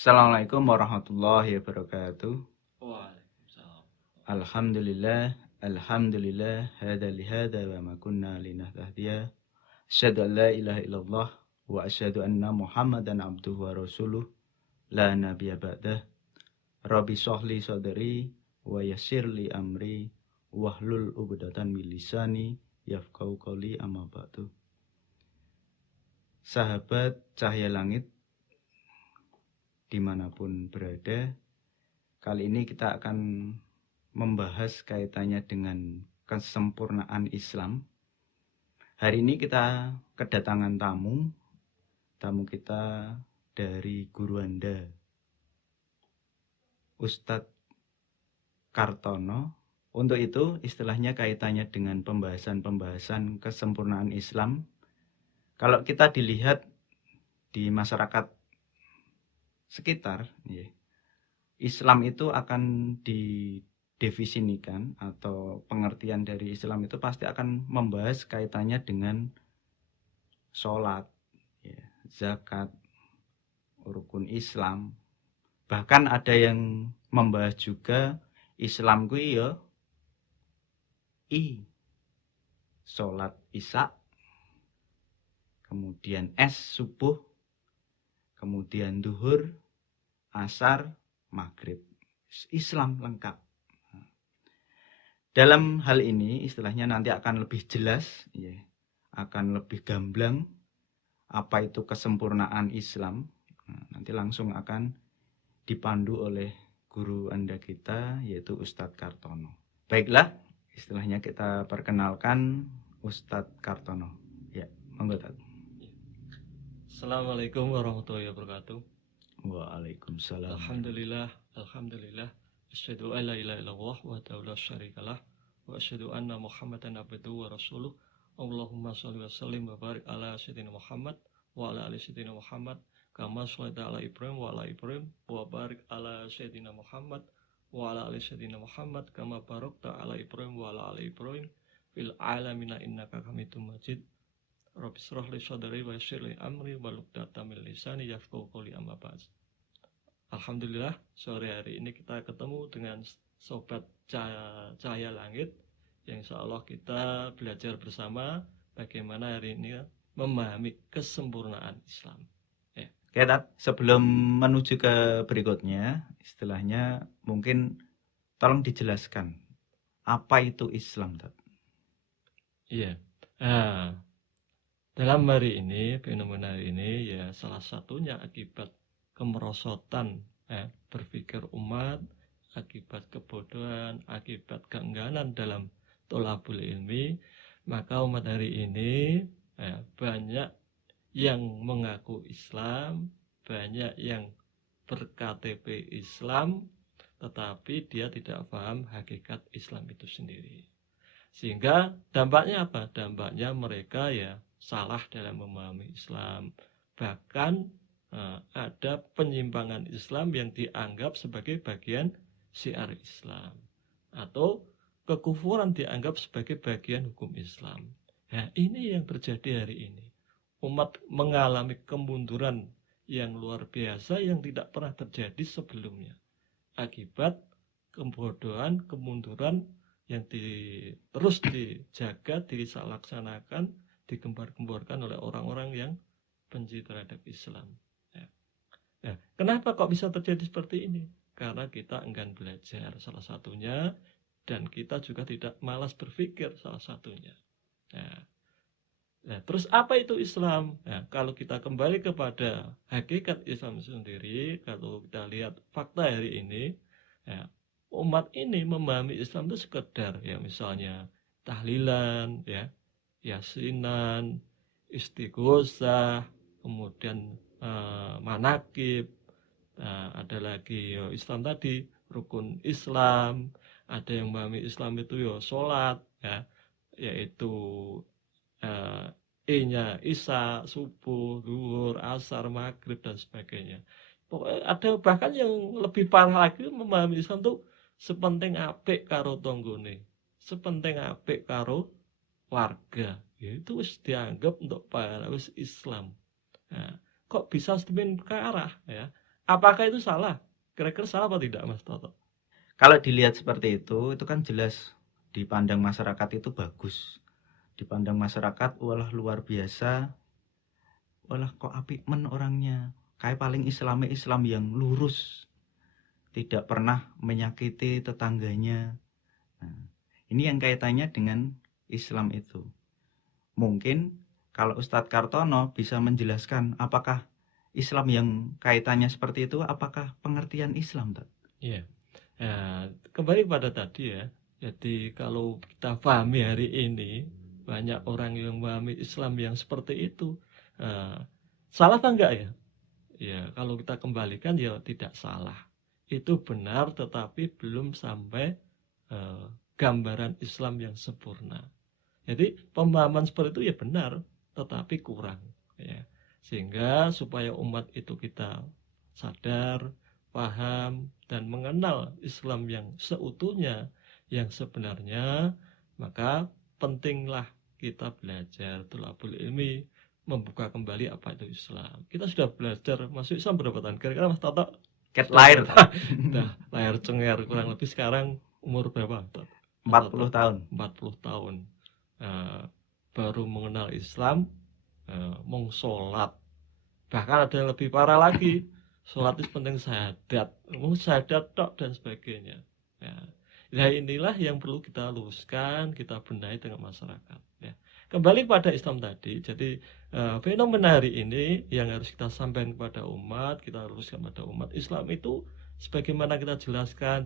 Assalamualaikum warahmatullahi wabarakatuh. Waalaikumsalam. Alhamdulillah, alhamdulillah, hada lihada wa ma kunna linahtadiya. Asyhadu an la ilaha illallah wa asyhadu anna Muhammadan abduhu wa rasuluh. La nabiyya ba'dah. Rabbi shrahli sadri wa yassir li amri wahlul 'uqdatam min lisani yafqahu qawli amma ba'du. Sahabat Cahaya Langit dimanapun berada, kali ini kita akan membahas kaitannya dengan kesempurnaan Islam. Hari ini kita kedatangan tamu kita dari guru Anda, Ustadz Kartono. Untuk itu istilahnya kaitannya dengan pembahasan kesempurnaan Islam. Kalau kita dilihat di masyarakat sekitar, Islam itu akan didefinisikan atau pengertian dari Islam itu pasti akan membahas kaitannya dengan sholat, zakat, rukun Islam. Bahkan ada yang membahas juga Islam kuwi ya sholat isya, kemudian subuh, kemudian duhur, asar, maghrib. Islam lengkap. Dalam hal ini istilahnya nanti akan lebih jelas, akan lebih gamblang apa itu kesempurnaan Islam. Nanti langsung akan dipandu oleh guru Anda kita, yaitu Ustadz Kartono. Baiklah, istilahnya kita perkenalkan Ustadz Kartono. Ya, monggo. Assalamualaikum warahmatullahi wabarakatuh. Waalaikumsalam. Alhamdulillah. Asyhadu an la ilaha illallah wahdahu la syarikalah wa asyhadu anna Muhammadan abduhu wa rasuluh. Allahumma shalli wa sallim wa barik ala sayyidina Muhammad wa ala ali sayyidina Muhammad kama shallaita ala Ibrahim wa ala Ibrahim wa barik ala sayyidina Muhammad wa ala ali sayyidina Muhammad kama barakta ala Ibrahim wa ala ali Ibrahim fil alamin innaka Hamidum Majid. Rabbi shrah li sadri wa yassir li amri wahlul 'uqdatam min lisani yafqahu qawli amma ba'd. Alhamdulillah, sore hari ini kita ketemu dengan sobat Cahaya Langit yang insyaallah kita belajar bersama bagaimana hari ini memahami kesempurnaan Islam. Oke, Tat, sebelum menuju ke berikutnya, istilahnya mungkin tolong dijelaskan apa itu Islam, Tat? Iya. Dalam hari ini, fenomena hari ini ya salah satunya akibat kemerosotan berpikir umat, akibat kebodohan, akibat keengganan dalam thalabul ilmi, maka umat hari ini banyak yang mengaku Islam, banyak yang ber-KTP Islam, tetapi dia tidak paham hakikat Islam itu sendiri. Sehingga dampaknya apa? Dampaknya mereka ya salah dalam memahami Islam. Bahkan ada penyimpangan Islam yang dianggap sebagai bagian syiar Islam, atau kekufuran dianggap sebagai bagian hukum Islam. Nah, ini yang terjadi hari ini. Umat mengalami kemunduran yang luar biasa yang tidak pernah terjadi sebelumnya akibat kebodohan, kemunduran yang terus dijaga, dilaksanakan, digembar-gemborkan oleh orang-orang yang benci terhadap Islam. Nah, kenapa kok bisa terjadi seperti ini? Karena kita enggan belajar salah satunya, dan kita juga tidak malas berpikir salah satunya. Nah, terus apa itu Islam? Nah, kalau kita kembali kepada hakikat Islam sendiri, kalau kita lihat fakta hari ini, umat ini memahami Islam itu sekedar ya misalnya tahlilan, yasinan, istighosah, kemudian manakib, ada lagi Islam tadi rukun Islam, ada yang memahami Islam itu sholat, yaitu nya isya, subuh, duhur, asar, maghrib dan sebagainya. Pokoknya ada bahkan yang lebih parah lagi memahami Islam itu sepenting apik karo tonggone, sepenting apik karo warga, itu wis dianggap untuk para wis Islam. Nah, kok bisa sedemikian ke arah Apakah itu salah? Kira-kira salah apa tidak, Mas Toto? Kalau dilihat seperti itu kan jelas dipandang masyarakat itu bagus. Dipandang masyarakat, walah luar biasa, walah kok apik men orangnya. Kayak paling Islam yang lurus, tidak pernah menyakiti tetangganya. Nah, ini yang kaitannya dengan Islam itu. Mungkin kalau Ustadz Kartono bisa menjelaskan apakah Islam yang kaitannya seperti itu, apakah pengertian Islam, Tad? Iya. Nah, kembali pada tadi ya. Jadi kalau kita pahami hari ini, banyak orang yang memahami Islam yang seperti itu. Salah apa enggak ya? Ya, kalau kita kembalikan ya tidak salah. Itu benar, tetapi belum sampai gambaran Islam yang sempurna. Jadi pemahaman seperti itu ya benar, tetapi kurang. Ya. Sehingga supaya umat itu kita sadar, paham, dan mengenal Islam yang seutuhnya, yang sebenarnya, maka pentinglah kita belajar thalabul ilmi, membuka kembali apa itu Islam. Kita sudah belajar masuk Islam berapa tahun? Kira-kira Mas Toto Cat lahir, Nah, layar cengar kurang lebih sekarang umur berapa? 40 tahun. 40 tahun. Baru mengenal Islam, mau sholat. Bahkan ada yang lebih parah lagi, sholat itu penting syahadat, mau syahadat tok dan sebagainya. Nah, inilah yang perlu kita luruskan, kita benahi dengan masyarakat. Ya. Kembali pada Islam tadi, jadi fenomena hari ini yang harus kita sampaikan kepada umat, kita luruskan pada umat. Islam itu sebagaimana kita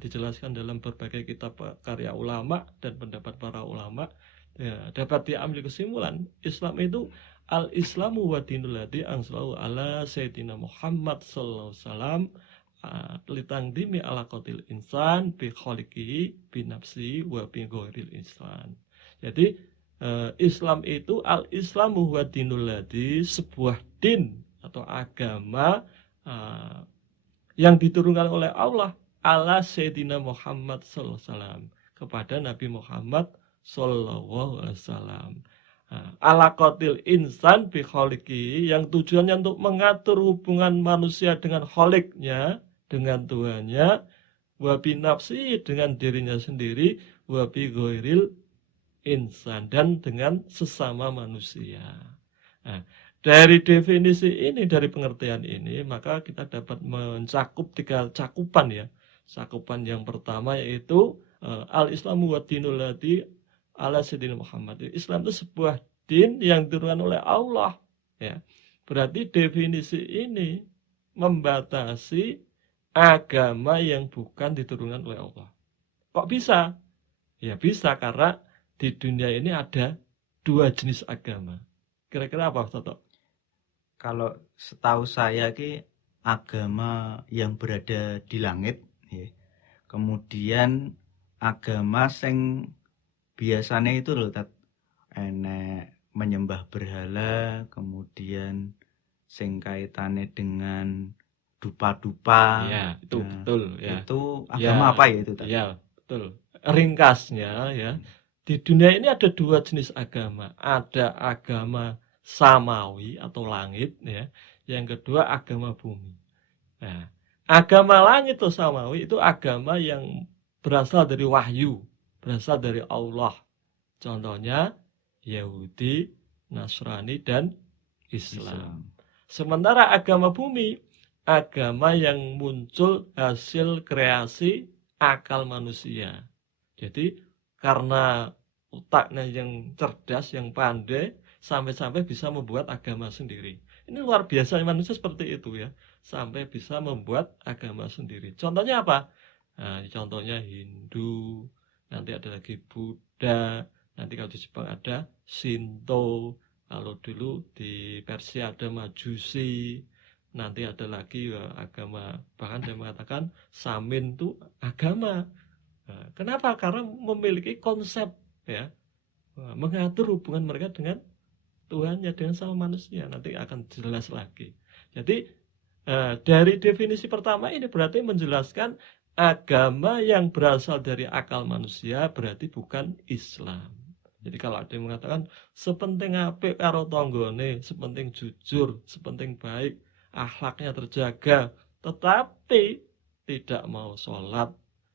dijelaskan dalam berbagai kitab karya ulama dan pendapat para ulama, ya, dapat diambil kesimpulan Islam itu al-Islamu wa dinul ladzi anzalahu ala sayyidina Muhammad sallallahu alaihi wasallam litang dimi ala qatil insan bi khaliqihi bi nafsi wa bi ghairil insan. Jadi Islam itu al-Islamu wa dinul ladzi, sebuah din atau agama yang diturunkan oleh Allah ala sayyidina Muhammad sallallahu alaihi wasallam, kepada Nabi Muhammad sallallahu alaihi wasallam. Ala qatil insan bi khaliqihi, yang tujuannya untuk mengatur hubungan manusia dengan khaliknya, dengan Tuhannya, wa bi nafsi, dengan dirinya sendiri, wa bi ghairil insan, dan dengan sesama manusia. Dari definisi ini, dari pengertian ini, maka kita dapat mencakup 3 cakupan ya. Cakupan yang pertama yaitu al-Islamu wa dinul ladzi ala sayyidina Muhammad. Islam itu sebuah din yang diturunkan oleh Allah. Ya. Berarti definisi ini membatasi agama yang bukan diturunkan oleh Allah. Kok bisa? Ya bisa karena di dunia ini ada 2 jenis agama. Kira-kira apa, Toto? Kalau setahu saya agama yang berada di langit, ya. Kemudian agama sing biasanya itu loh, enek menyembah berhala, kemudian sing kaitannya dengan dupa-dupa. Ya, itu betul ya. Itu agama apa ya itu, Tad? Ya, betul. Ringkasnya ya, di dunia ini ada 2 jenis agama. Ada agama samawi atau langit ya. Yang kedua agama bumi. Nah, agama langit atau samawi itu agama yang berasal dari wahyu, berasal dari Allah. Contohnya Yahudi, Nasrani, dan Islam. Sementara agama bumi, agama yang muncul hasil kreasi akal manusia. Jadi karena otaknya yang cerdas, yang pandai, sampai-sampai bisa membuat agama sendiri. Ini luar biasa manusia seperti itu ya, sampai bisa membuat agama sendiri. Contohnya apa? Nah, contohnya Hindu, nanti ada lagi Buddha, nanti kalau di Jepang ada Shinto, kalau dulu di Persia ada Majusi, nanti ada lagi agama, bahkan saya mengatakan Samin itu agama. Nah, kenapa? Karena memiliki konsep ya, mengatur hubungan mereka dengan Tuhannya, dengan sama manusia. Nanti akan jelas lagi. Jadi dari definisi pertama ini berarti menjelaskan agama yang berasal dari akal manusia berarti bukan Islam. Jadi kalau ada yang mengatakan sepenting apik karo tanggane, sepenting jujur, sepenting baik, akhlaknya terjaga, tetapi tidak mau sholat,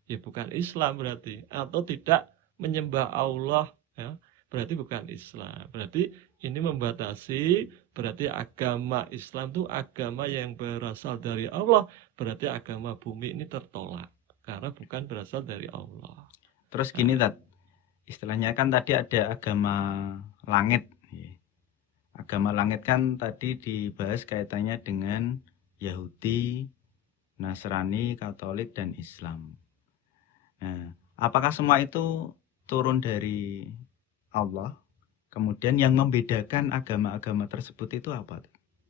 ya bukan Islam berarti. Atau tidak menyembah Allah, ya, berarti bukan Islam. Berarti ini membatasi, berarti agama Islam itu agama yang berasal dari Allah, berarti agama bumi ini tertolak karena bukan berasal dari Allah. Terus gini, Tat. Istilahnya kan tadi ada agama langit. Agama langit kan tadi dibahas kaitannya dengan Yahudi, Nasrani, Katolik, dan Islam. Nah, apakah semua itu turun dari Allah? Kemudian yang membedakan agama-agama tersebut itu apa?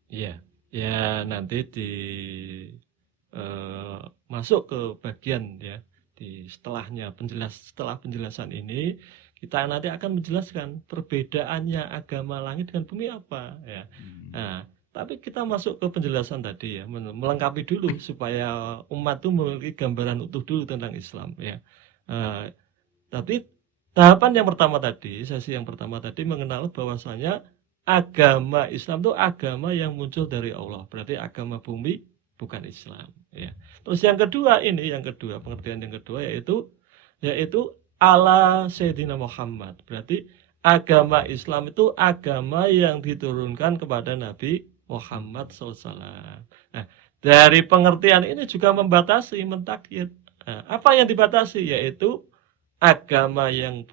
Iya, ya nanti masuk ke bagian ya setelahnya setelah penjelasan ini kita nanti akan menjelaskan perbedaannya agama langit dan bumi apa ya. Nah, tapi kita masuk ke penjelasan tadi ya, melengkapi dulu supaya umat itu memiliki gambaran utuh dulu tentang Islam ya. Tapi tahapan yang pertama tadi, sesi yang pertama tadi mengenal bahwasanya agama Islam itu agama yang muncul dari Allah, berarti agama bumi bukan Islam ya. Terus yang kedua pengertian yang kedua yaitu ala Sayyidina Muhammad. Berarti agama Islam itu agama yang diturunkan kepada Nabi Muhammad SAW. Nah, dari pengertian ini juga membatasi, mentakyid. Nah, apa yang dibatasi? Yaitu agama yang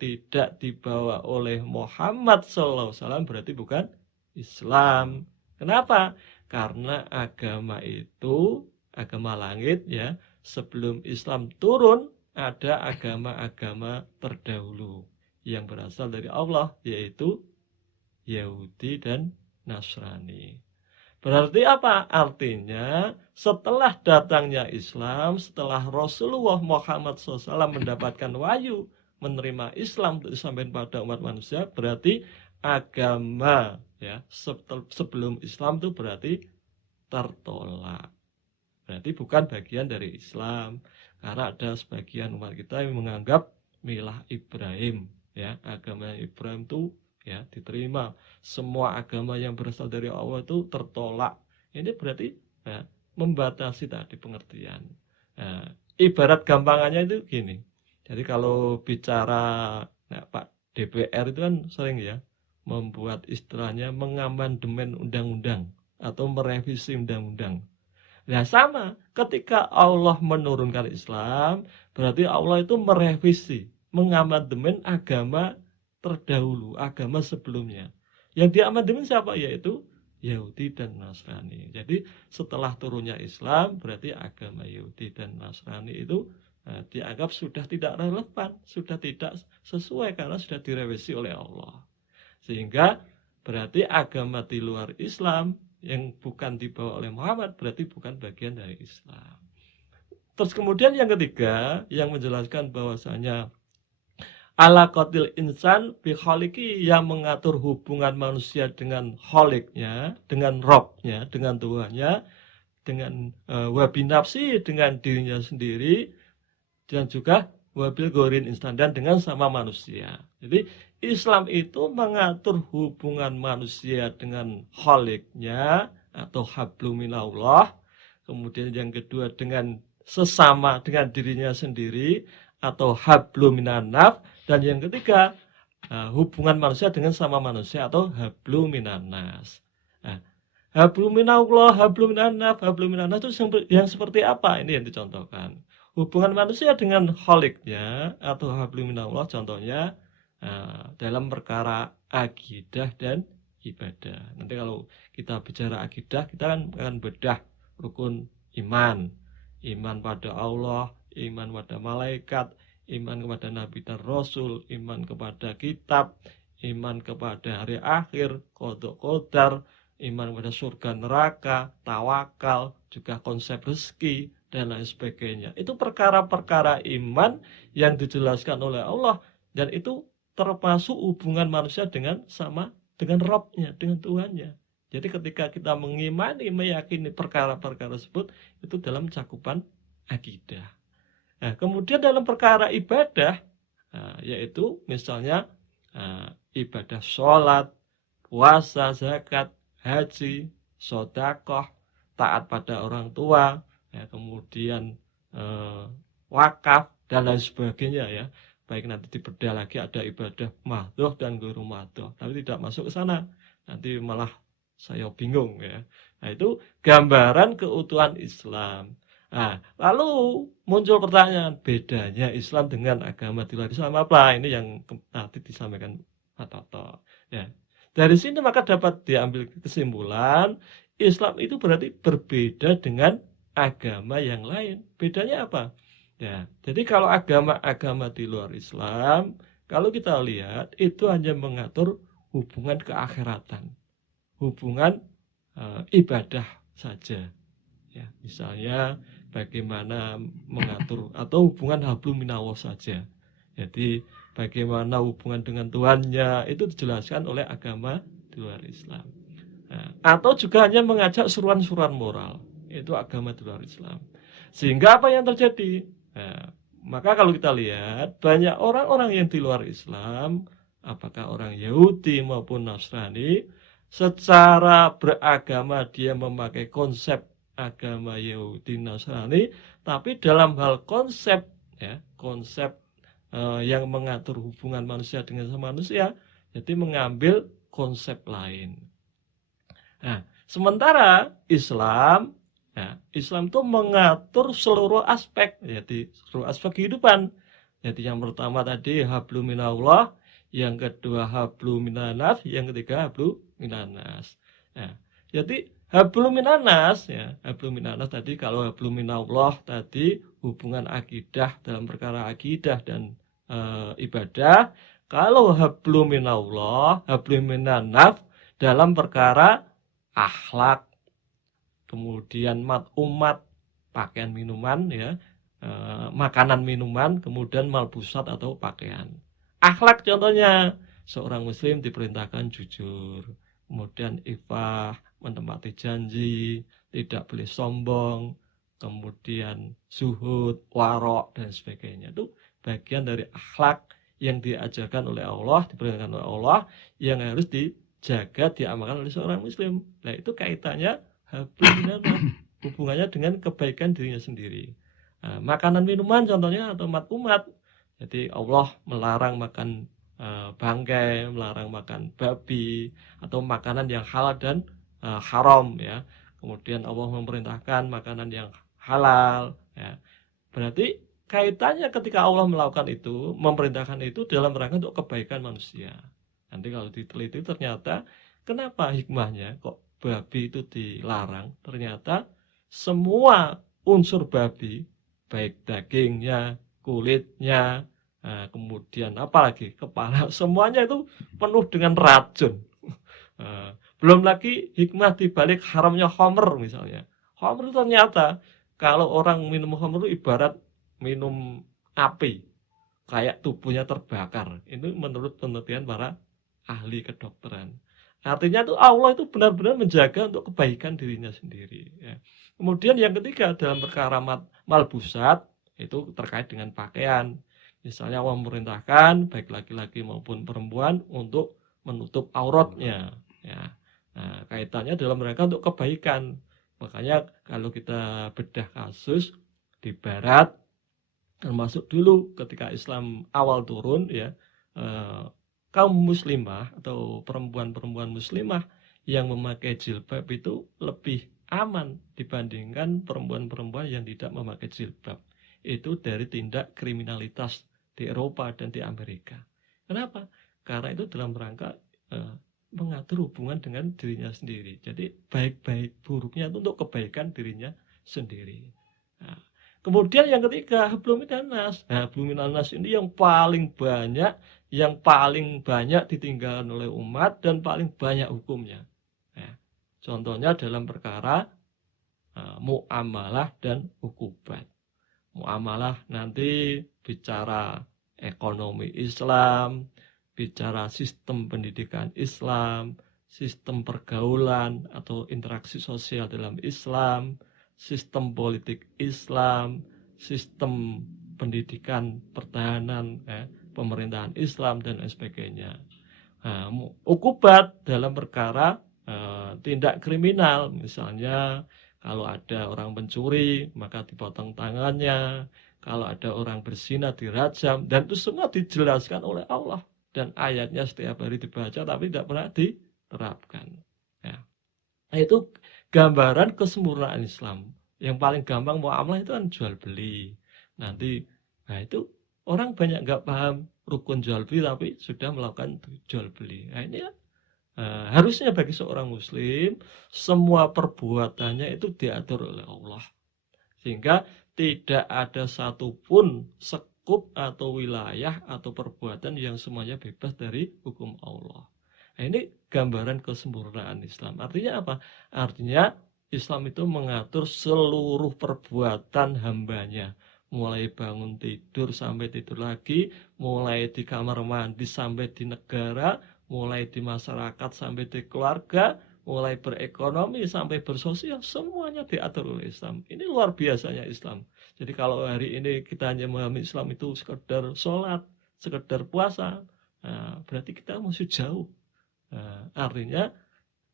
tidak dibawa oleh Muhammad SAW berarti bukan Islam. Kenapa? Karena agama itu, agama langit ya, sebelum Islam turun, ada agama-agama terdahulu yang berasal dari Allah, yaitu Yahudi dan Nasrani. Berarti apa? Artinya setelah datangnya Islam, setelah Rasulullah Muhammad SAW mendapatkan wahyu, menerima Islam untuk disampaikan pada umat manusia, berarti agama ya sebelum Islam itu berarti tertolak. Berarti bukan bagian dari Islam. Karena ada sebagian umat kita yang menganggap milah Ibrahim ya, agama Ibrahim itu ya diterima, semua agama yang berasal dari Allah itu tertolak. Ini berarti ya, membatasi tadi pengertian. Nah, ibarat gampangannya itu gini. Jadi kalau bicara Pak DPR itu kan sering ya membuat istilahnya mengamandemen undang-undang atau merevisi undang-undang. Nah sama, ketika Allah menurunkan Islam, berarti Allah itu merevisi, mengamandemen agama terdahulu, agama sebelumnya. Yang diamandemen siapa? Yaitu Yahudi dan Nasrani. Jadi setelah turunnya Islam, berarti agama Yahudi dan Nasrani itu dianggap sudah tidak relevan, sudah tidak sesuai karena sudah direvisi oleh Allah. Sehingga berarti agama di luar Islam yang bukan dibawa oleh Muhammad berarti bukan bagian dari Islam. Terus kemudian yang ketiga yang menjelaskan bahwasanya alaqatil insan bi khaliqi, yang mengatur hubungan manusia dengan khaliknya, dengan Robnya, dengan Tuhannya, dengan wabi nafsi, dengan dirinya sendiri, dan juga wabil gorin instan, dan dengan sama manusia. Jadi Islam itu mengatur hubungan manusia dengan khaliknya atau hablum minallah, kemudian yang kedua dengan sesama, dengan dirinya sendiri atau hablum minannaf, dan yang ketiga hubungan manusia dengan sama manusia atau hablum minannas. Hablum minallah, hablum minannaf, hablum minannas itu yang seperti apa? Ini yang dicontohkan. Hubungan manusia dengan khaliknya atau hablum minallah contohnya dalam perkara akidah dan ibadah. Nanti kalau kita bicara akidah, kita akan bedah rukun iman pada Allah, iman pada malaikat, iman kepada nabi dan rasul, iman kepada kitab, iman kepada hari akhir, qada qadar, iman kepada surga neraka, tawakal, juga konsep rezeki dan lain sebagainya. Itu perkara-perkara iman yang dijelaskan oleh Allah, dan itu termasuk hubungan manusia dengan Rabb-nya, dengan Tuhannya. Jadi ketika kita mengimani, meyakini perkara-perkara tersebut, itu dalam cakupan akidah. Nah, kemudian dalam perkara ibadah, yaitu misalnya ibadah sholat, puasa, zakat, haji, sedekah, taat pada orang tua, ya, kemudian wakaf dan lain sebagainya ya. Baik nanti dibedah lagi ada ibadah mahdoh dan guru mahdoh, tapi tidak masuk ke sana. Nanti malah saya bingung ya. Nah, itu gambaran keutuhan Islam. Nah, lalu muncul pertanyaan, bedanya Islam dengan agama di luar Islam apa? Ini yang nanti disampaikan Pak Toto. Ya. Dari sini maka dapat diambil kesimpulan, Islam itu berarti berbeda dengan agama yang lain. Bedanya apa? Ya, jadi kalau agama-agama di luar Islam, kalau kita lihat itu hanya mengatur hubungan keakhiratan, hubungan ibadah saja. Ya, misalnya bagaimana mengatur atau hubungan hablum minallah saja. Jadi bagaimana hubungan dengan Tuhannya itu dijelaskan oleh agama di luar Islam. Nah, atau juga hanya mengajak seruan-seruan moral, itu agama di luar Islam. Sehingga apa yang terjadi? Nah, maka kalau kita lihat banyak orang-orang yang di luar Islam, apakah orang Yahudi maupun Nasrani, secara beragama dia memakai konsep agama Yahudi Nasrani, tapi dalam hal konsep ya, konsep yang mengatur hubungan manusia dengan manusia, jadi mengambil konsep lain. Nah, sementara Islam, ya, Islam itu mengatur seluruh aspek, jadi seluruh aspek kehidupan. Jadi yang pertama tadi hablum minallah, yang kedua hablum minanas, yang ketiga hablum minanas. Nah, jadi hablum minanas, ya, hablum minanas tadi, kalau hablum minallah tadi hubungan akidah dalam perkara akidah dan ibadah. Kalau hablum minallah, hablum minanas dalam perkara akhlak, kemudian umat, pakaian minuman ya, makanan minuman, kemudian malbusat atau pakaian. Akhlak contohnya, seorang muslim diperintahkan jujur, kemudian ifah, menepati janji, tidak boleh sombong, kemudian zuhud, warok dan sebagainya. Itu bagian dari akhlak yang diajarkan oleh Allah, diperintahkan oleh Allah, yang harus dijaga, diamalkan oleh seorang muslim. Nah, itu kaitannya hubungannya dengan kebaikan dirinya sendiri. Nah, makanan minuman contohnya atau umat. Jadi Allah melarang makan bangkai, melarang makan babi atau makanan yang halal dan haram ya. Kemudian Allah memerintahkan makanan yang halal ya. Berarti kaitannya ketika Allah melakukan itu, memerintahkan itu dalam rangka untuk kebaikan manusia. Nanti kalau diteliti ternyata kenapa hikmahnya kok babi itu dilarang? Ternyata semua unsur babi, baik dagingnya, kulitnya, kemudian apalagi kepala, semuanya itu penuh dengan racun. Belum lagi hikmah dibalik haramnya khamr misalnya. Khamr itu ternyata kalau orang minum khamr itu ibarat minum api, kayak tubuhnya terbakar. Itu menurut penelitian para ahli kedokteran. Artinya itu Allah itu benar-benar menjaga untuk kebaikan dirinya sendiri. Ya. Kemudian yang ketiga dalam perkara malbusat itu terkait dengan pakaian. Misalnya Allah memerintahkan baik laki-laki maupun perempuan untuk menutup auratnya. Ya. Nah, kaitannya dalam rangka untuk kebaikan. Makanya kalau kita bedah kasus di Barat, termasuk dulu ketika Islam awal turun ya, kaum muslimah atau perempuan-perempuan muslimah yang memakai jilbab itu lebih aman dibandingkan perempuan-perempuan yang tidak memakai jilbab. Itu dari tindak kriminalitas di Eropa dan di Amerika. Kenapa? Karena itu dalam rangka mengatur hubungan dengan dirinya sendiri. Jadi baik-baik buruknya itu untuk kebaikan dirinya sendiri. Nah, kemudian yang ketiga hablum minanas. Nah, hablum minanas ini yang paling banyak ditinggalkan oleh umat dan paling banyak hukumnya. Nah, contohnya dalam perkara muamalah dan ukubat. Muamalah nanti bicara ekonomi Islam, bicara sistem pendidikan Islam, sistem pergaulan atau interaksi sosial dalam Islam, sistem politik Islam, sistem pendidikan pertahanan, pemerintahan Islam dan sebagainya. Nah, ukubat dalam perkara tindak kriminal, misalnya Kalau ada orang mencuri, maka dipotong tangannya. Kalau ada orang berzina, dirajam. Dan itu semua dijelaskan oleh Allah. Dan ayatnya setiap hari dibaca, tapi tidak pernah diterapkan. Ya. Nah, itu gambaran kesempurnaan Islam. Yang paling gampang muamalah itu kan jual beli. Nanti, nah itu orang banyak nggak paham rukun jual beli, tapi sudah melakukan jual beli. Nah ini ya, harusnya bagi seorang muslim, semua perbuatannya itu diatur oleh Allah. Sehingga tidak ada satupun sekup atau wilayah atau perbuatan yang semuanya bebas dari hukum Allah. Nah, ini gambaran kesempurnaan Islam. Artinya apa? Artinya Islam itu mengatur seluruh perbuatan hambanya. Mulai bangun tidur sampai tidur lagi, mulai di kamar mandi sampai di negara, mulai di masyarakat sampai di keluarga, mulai berekonomi sampai bersosial, semuanya diatur oleh Islam. Ini luar biasanya Islam. Jadi kalau hari ini kita hanya memahami Islam itu sekedar sholat, sekedar puasa, berarti kita masih jauh. Artinya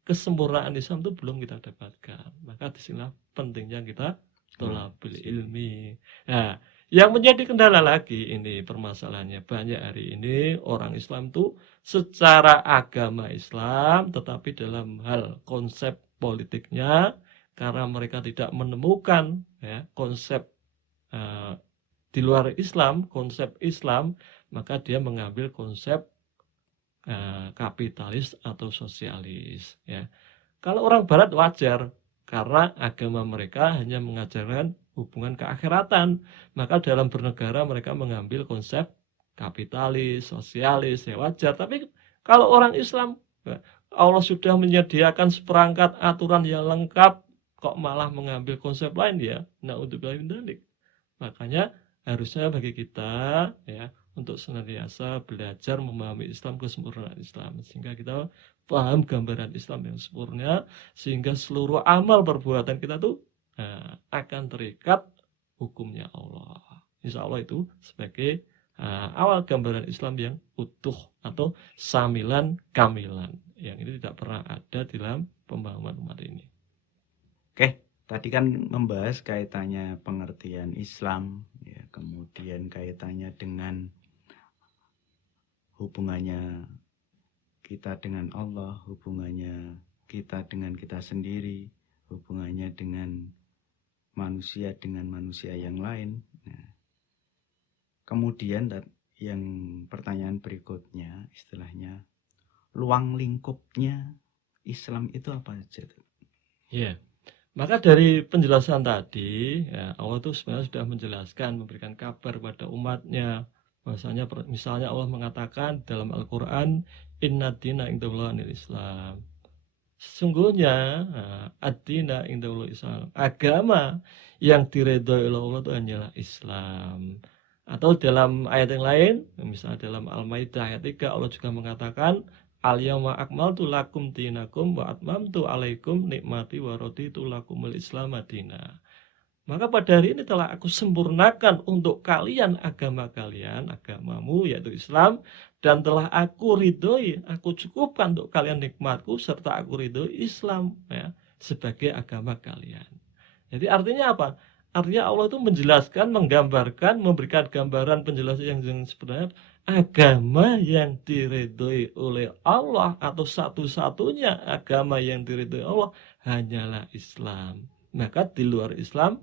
kesempurnaan Islam itu belum kita dapatkan. Maka disinilah pentingnya kita thalabul ilmi. Nah, yang menjadi kendala lagi ini permasalahannya, banyak hari ini orang Islam itu secara agama Islam, tetapi dalam hal konsep politiknya, karena mereka tidak menemukan ya, konsep di luar Islam, konsep Islam, maka dia mengambil konsep kapitalis atau sosialis. Ya. Kalau orang Barat wajar, karena agama mereka hanya mengajarkan hubungan keakhiratan, maka dalam bernegara mereka mengambil konsep kapitalis, sosialis, ya wajar. Tapi kalau orang Islam, Allah sudah menyediakan seperangkat aturan yang lengkap, kok malah mengambil konsep lain ya? Na'udzubillah min dzalik. Makanya harusnya bagi kita ya untuk senantiasa belajar memahami Islam, kesempurnaan Islam, sehingga kita paham gambaran Islam yang sempurna, sehingga seluruh amal perbuatan kita tuh akan terikat hukumnya Allah. Insya Allah itu sebagai awal gambaran Islam yang utuh atau samilan kamilan, yang ini tidak pernah ada dalam pemahaman umat ini. Oke, tadi kan membahas kaitannya pengertian Islam, ya, kemudian kaitannya dengan hubungannya kita dengan Allah, hubungannya kita dengan kita sendiri, hubungannya dengan manusia yang lain. Nah, kemudian yang pertanyaan berikutnya, istilahnya ruang lingkupnya Islam itu apa saja? Ya, maka dari penjelasan tadi, ya, Allah itu sebenarnya sudah menjelaskan, memberikan kabar pada umatnya, bahwasanya misalnya Allah mengatakan dalam Al-Quran, Inna dina indallahi Islam. Sesungguhnya ad-dina indallahi Islam, agama yang diridhoi oleh Allah itu hanyalah Islam. Atau dalam ayat yang lain, misalnya dalam Al-Maidah ayat 3, Allah juga mengatakan, Al-yawma akmaltu lakum dinakum wa atmamtu alaikum nikmati wa raditu lakumul Islam madina. Maka pada hari ini telah aku sempurnakan untuk kalian agama kalian, agamamu yaitu Islam, dan telah aku ridhoi, aku cukupkan untuk kalian nikmatku, serta aku ridhoi Islam ya, sebagai agama kalian. Jadi artinya apa? Artinya Allah itu menjelaskan, menggambarkan, memberikan gambaran penjelasan yang sebenarnya agama yang diridhoi oleh Allah atau satu-satunya agama yang diridhoi Allah hanyalah Islam. Maka di luar Islam,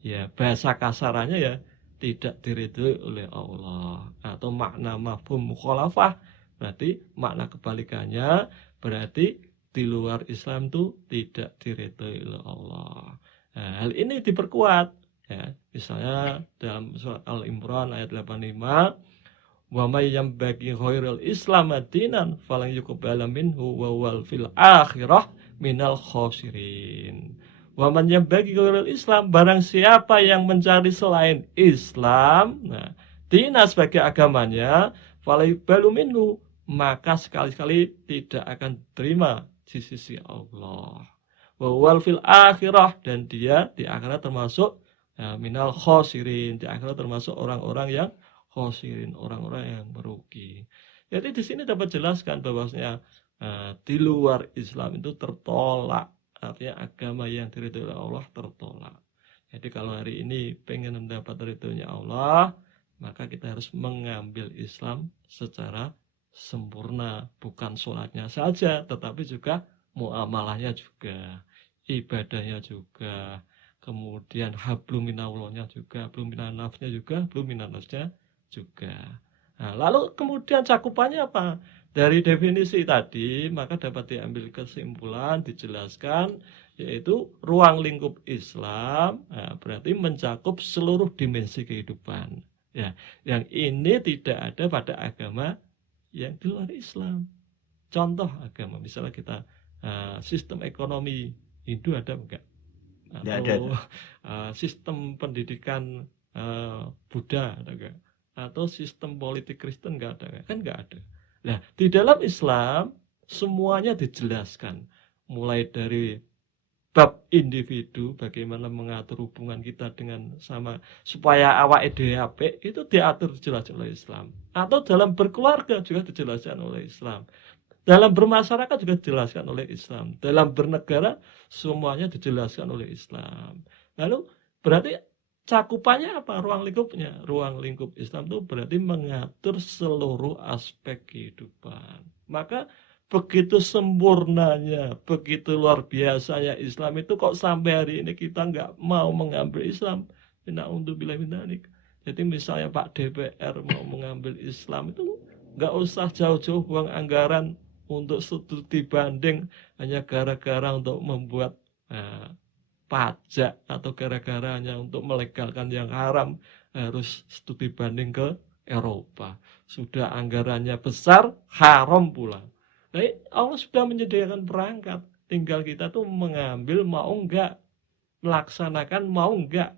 ya bahasa kasarannya ya tidak diridhoi oleh Allah, atau makna mafhum mukhalafah, berarti makna kebalikannya, berarti di luar Islam itu tidak diridhoi oleh Allah. Nah, hal ini diperkuat ya, misalnya dalam surat Al-Imran ayat 85, wa may yambaghi ghairil islam dinan falan yuqbala minhu wa huwal fil akhirah minal khosirin. Wa man yambaghi ghairil islam, barang siapa yang mencari selain Islam, nah, dina sebagai agamanya, falan yuqbalu minhu, maka sekali-kali tidak akan terima di sisi Allah. Wa huwal fil akhirah, dan dia di akhirat termasuk minal khosirin, di akhirat termasuk orang-orang yang khosirin, orang-orang yang merugi. Jadi di sini dapat jelaskan bahwasanya di luar Islam itu tertolak artinya agama yang diridhoi oleh Allah tertolak. Jadi kalau hari ini pengen mendapat ridhonya Allah, maka kita harus mengambil Islam secara sempurna, bukan sholatnya saja, tetapi juga muamalahnya juga, ibadahnya juga, kemudian hablum minallahnya juga, hablum minannasnya juga, hablum minannasnya juga. Nah, lalu kemudian cakupannya apa? Dari definisi tadi, maka dapat diambil kesimpulan, dijelaskan, yaitu ruang lingkup Islam, nah, berarti mencakup seluruh dimensi kehidupan. Ya, yang ini tidak ada pada agama yang di luar Islam. Contoh agama, misalnya kita sistem ekonomi Hindu ada enggak? Nggak ada. Atau sistem pendidikan Buddha ada enggak? Atau sistem politik Kristen enggak ada? Kan enggak ada. Nah, di dalam Islam semuanya dijelaskan, mulai dari bab individu, bagaimana mengatur hubungan kita dengan sama supaya awak dhewe itu diatur jelas oleh Islam. Atau dalam berkeluarga juga dijelaskan oleh Islam. Dalam bermasyarakat juga dijelaskan oleh Islam. Dalam bernegara semuanya dijelaskan oleh Islam. Lalu berarti cakupannya apa? Ruang lingkupnya. Ruang lingkup Islam itu berarti mengatur seluruh aspek kehidupan. Maka begitu sempurnanya, begitu luar biasanya Islam itu, kok sampai hari ini kita nggak mau mengambil Islam. Na'udzubillah min dzalik. Jadi misalnya Pak DPR mau mengambil Islam itu nggak usah jauh-jauh buang anggaran untuk studi banding hanya gara-gara untuk membuat pajak, atau gara-gara hanya untuk melegalkan yang haram harus studi banding ke Eropa. Sudah anggarannya besar, haram pula. Nah, Allah sudah menyediakan perangkat, tinggal kita tuh mengambil mau enggak, melaksanakan mau enggak.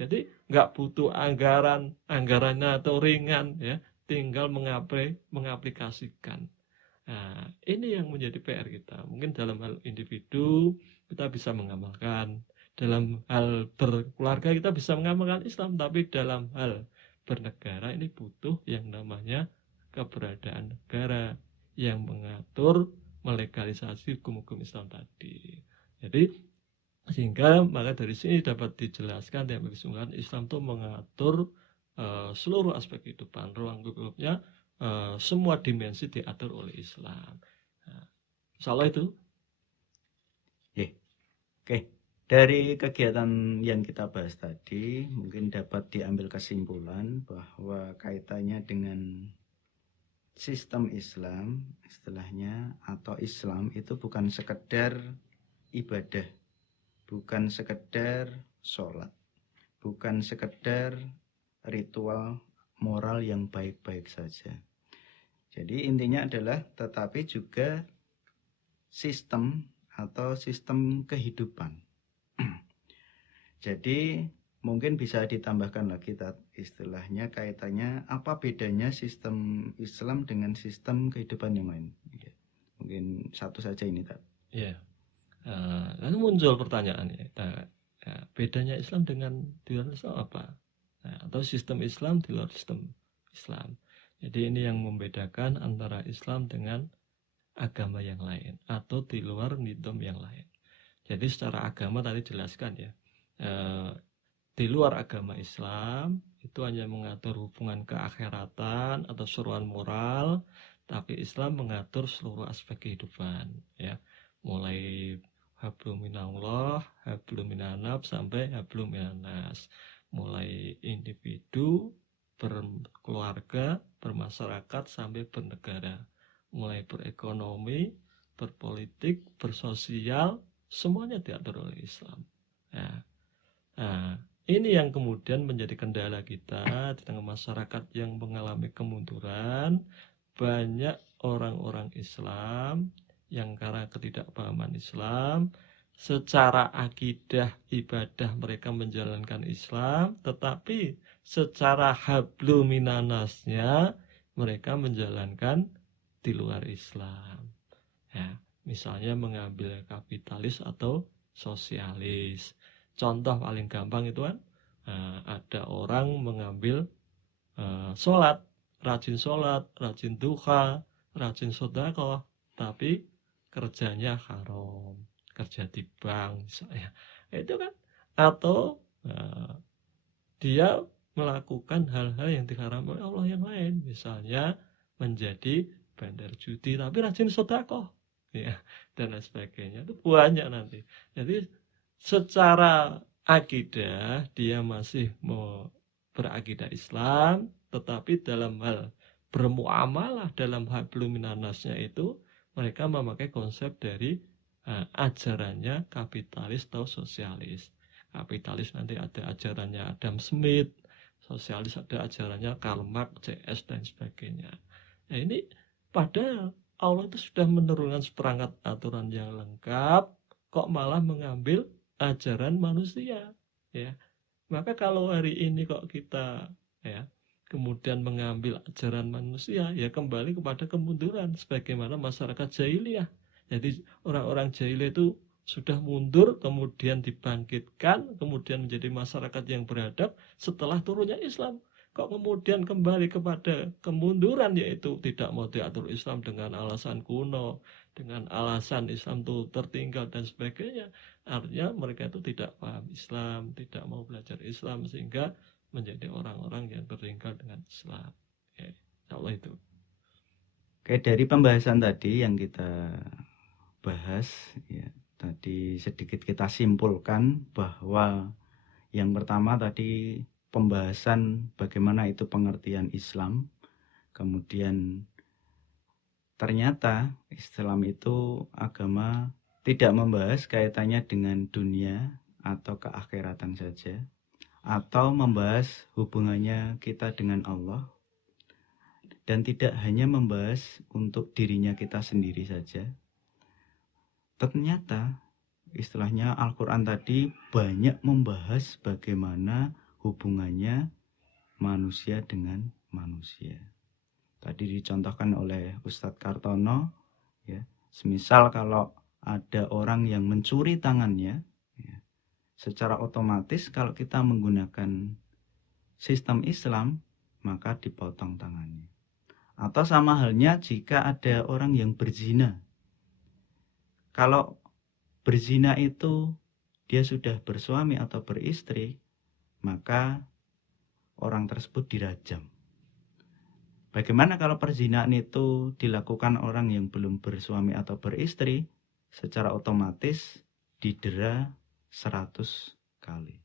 Jadi enggak butuh anggarannya atau ringan ya, tinggal mengaplikasikan. Nah, ini yang menjadi PR kita. Mungkin dalam hal individu kita bisa mengamalkan, dalam hal berkeluarga kita bisa mengamalkan Islam, tapi dalam hal bernegara ini butuh yang namanya keberadaan negara yang mengatur, melegalisasi hukum-hukum Islam tadi. Jadi sehingga maka dari sini dapat dijelaskan yang kesimpulan Islam itu mengatur seluruh aspek kehidupan, ruang lingkupnya, semua dimensi diatur oleh Islam. Nah, salah itu. Oke, dari kegiatan yang kita bahas tadi mungkin dapat diambil kesimpulan bahwa kaitannya dengan sistem Islam, istilahnya, atau Islam itu bukan sekedar ibadah, bukan sekedar sholat, bukan sekedar ritual moral yang baik-baik saja. Jadi intinya adalah tetapi juga sistem atau sistem kehidupan. Jadi mungkin bisa ditambahkan lagi istilahnya kaitannya apa bedanya sistem Islam dengan sistem kehidupan yang lain. Mungkin satu saja ini, Tak. Ya. Lalu muncul pertanyaan ya, bedanya Islam dengan di luar Islam apa? Atau sistem Islam di luar sistem Islam. Jadi ini yang membedakan antara Islam dengan agama yang lain atau di luar nidom yang lain. Jadi secara agama tadi jelaskan ya, di luar agama Islam itu hanya mengatur hubungan keakhiratan atau seruan moral, tapi Islam mengatur seluruh aspek kehidupan ya, mulai hablum minallah, hablum minannas sampai hablum minannas, mulai individu, berkeluarga, bermasyarakat sampai bernegara, mulai berekonomi, berpolitik, bersosial, semuanya diatur oleh Islam. Nah, ini yang kemudian menjadi kendala kita di tengah masyarakat yang mengalami kemunduran. Banyak orang-orang Islam yang karena ketidakpahaman Islam, secara akidah ibadah mereka menjalankan Islam, tetapi secara hablum minannasnya mereka menjalankan di luar Islam. Ya, misalnya mengambil kapitalis atau sosialis. Contoh paling gampang itu kan, ada orang mengambil sholat, rajin duha, rajin sedekah, tapi kerjanya haram, kerja di bank misalnya, itu kan, atau dia melakukan hal-hal yang diharam oleh Allah yang lain, misalnya menjadi bandar judi tapi rajin sedekah, ya, dan lain sebagainya. Itu banyak nanti. Jadi secara akidah dia masih mau berakidah Islam, tetapi dalam hal bermuamalah, dalam hablum minannasnya itu mereka memakai konsep dari ajarannya kapitalis atau sosialis. Kapitalis nanti ada ajarannya Adam Smith, sosialis ada ajarannya Karl Marx, CS dan sebagainya. Nah ini padahal Allah itu sudah menurunkan seperangkat aturan yang lengkap, kok malah mengambil ajaran manusia, ya. Maka kalau hari ini kok kita, ya, kemudian mengambil ajaran manusia, ya kembali kepada kemunduran sebagaimana masyarakat jahiliyah. Jadi orang-orang jahiliyah itu sudah mundur, kemudian dibangkitkan, kemudian menjadi masyarakat yang beradab setelah turunnya Islam. Kok kemudian kembali kepada kemunduran, yaitu tidak mau diatur Islam dengan alasan kuno, dengan alasan Islam itu tertinggal dan sebagainya. Artinya mereka itu tidak paham Islam, tidak mau belajar Islam, sehingga menjadi orang-orang yang tertinggal dengan Islam. Ya, insya Allah itu. Oke, dari pembahasan tadi yang kita bahas, ya, tadi sedikit kita simpulkan bahwa yang pertama tadi pembahasan bagaimana itu pengertian Islam. Kemudian ternyata Islam itu agama tidak membahas kaitannya dengan dunia atau keakhiratan saja, atau membahas hubungannya kita dengan Allah, dan tidak hanya membahas untuk dirinya kita sendiri saja. Ternyata istilahnya Al-Quran tadi banyak membahas bagaimana hubungannya manusia dengan manusia. Tadi dicontohkan oleh Ustadz Kartono, ya, semisal kalau ada orang yang mencuri tangannya, ya, secara otomatis kalau kita menggunakan sistem Islam maka dipotong tangannya. Atau sama halnya jika ada orang yang berzina. Kalau berzina itu dia sudah bersuami atau beristri, maka orang tersebut dirajam. Bagaimana kalau perzinahan itu dilakukan orang yang belum bersuami atau beristri? Secara otomatis didera 100 kali.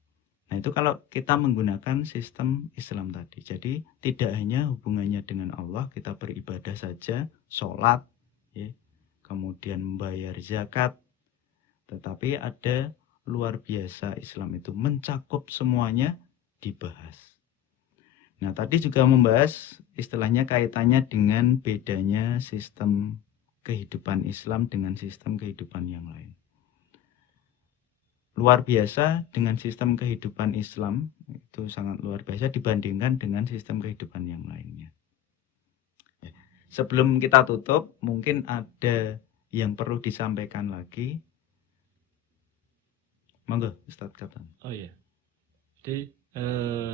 Nah itu kalau kita menggunakan sistem Islam tadi. Jadi tidak hanya hubungannya dengan Allah, kita beribadah saja, sholat, ya, kemudian membayar zakat, tetapi ada luar biasa Islam itu mencakup semuanya dibahas. Nah tadi juga membahas istilahnya kaitannya dengan bedanya sistem kehidupan Islam dengan sistem kehidupan yang lain. Luar biasa dengan sistem kehidupan Islam, itu sangat luar biasa dibandingkan dengan sistem kehidupan yang lainnya. Sebelum kita tutup, mungkin ada yang perlu disampaikan lagi. Monggo Ustadz Katan. Oh iya, jadi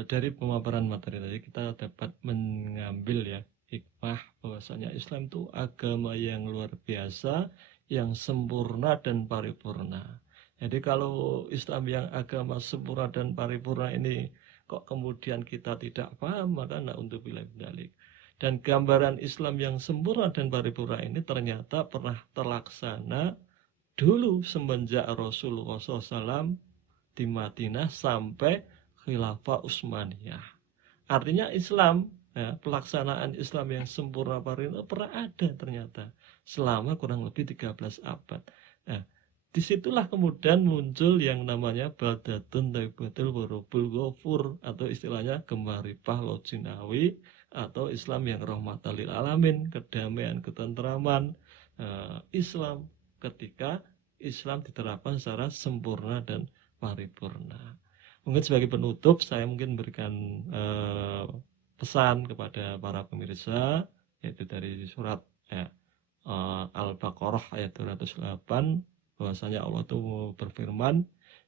dari pemaparan materi tadi kita dapat mengambil, ya, hikmah bahwasanya Islam itu agama yang luar biasa, yang sempurna dan paripurna. Jadi kalau Islam yang agama sempurna dan paripurna ini kok kemudian kita tidak paham, maka na'udzubillah min dzalik. Dan gambaran Islam yang sempurna dan paripurna ini ternyata pernah terlaksana dulu semenjak Rasulullah SAW di Madinah sampai Khilafah Utsmaniyah. Artinya Islam, ya, pelaksanaan Islam yang sempurna paripurna pernah ada ternyata selama kurang lebih 13 abad. Nah, disitulah kemudian muncul yang namanya baldatun thayyibatul wa rabbul ghafur, atau istilahnya gemaripah lojinawi, atau Islam yang rahmatan lil alamin, kedamaian, ketentraman. Islam ketika Islam diterapkan secara sempurna dan paripurna. Mungkin sebagai penutup saya mungkin berikan pesan kepada para pemirsa, yaitu dari surat Al-Baqarah ayat 208, bahwasanya Allah itu berfirman,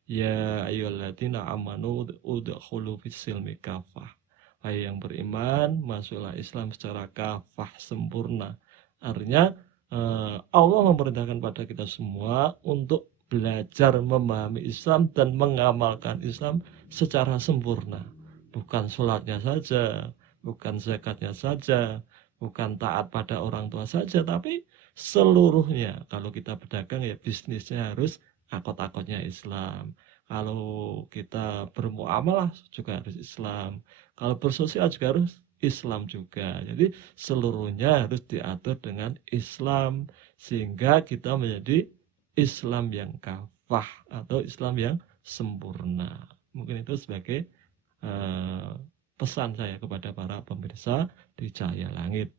ya ayyuhalladzina amanu udkhulu fis-silmi kafah. Hai yang beriman, masuklah Islam secara kafah, sempurna. Artinya Allah memerintahkan pada kita semua untuk belajar memahami Islam dan mengamalkan Islam secara sempurna. Bukan sholatnya saja, bukan zakatnya saja, bukan taat pada orang tua saja, tapi seluruhnya. Kalau kita berdagang ya bisnisnya harus akot-akotnya Islam. Kalau kita bermuamalah juga harus Islam. Kalau bersosial juga harus Islam juga. Jadi seluruhnya harus diatur dengan Islam sehingga kita menjadi Islam yang kafah atau Islam yang sempurna. Mungkin itu sebagai pesan saya kepada para pemirsa di Cahaya Langit.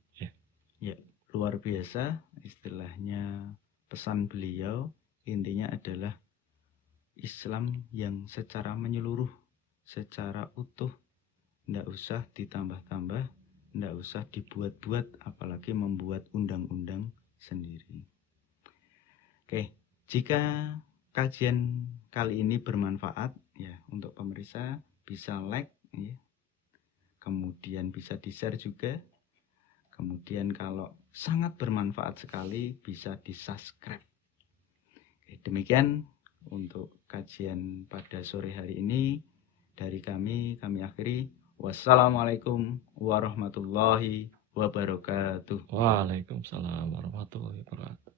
Ya, luar biasa istilahnya pesan beliau. Intinya adalah Islam yang secara menyeluruh, secara utuh, tidak usah ditambah-tambah, tidak usah dibuat-buat, apalagi membuat undang-undang sendiri. Oke, jika kajian kali ini bermanfaat ya untuk pemirsa, bisa like ya. Kemudian bisa di-share juga. Kemudian kalau sangat bermanfaat sekali bisa di-subscribe. Oke, demikian untuk kajian pada sore hari ini dari kami akhiri. Wassalamualaikum warahmatullahi wabarakatuh. Waalaikumsalam warahmatullahi wabarakatuh.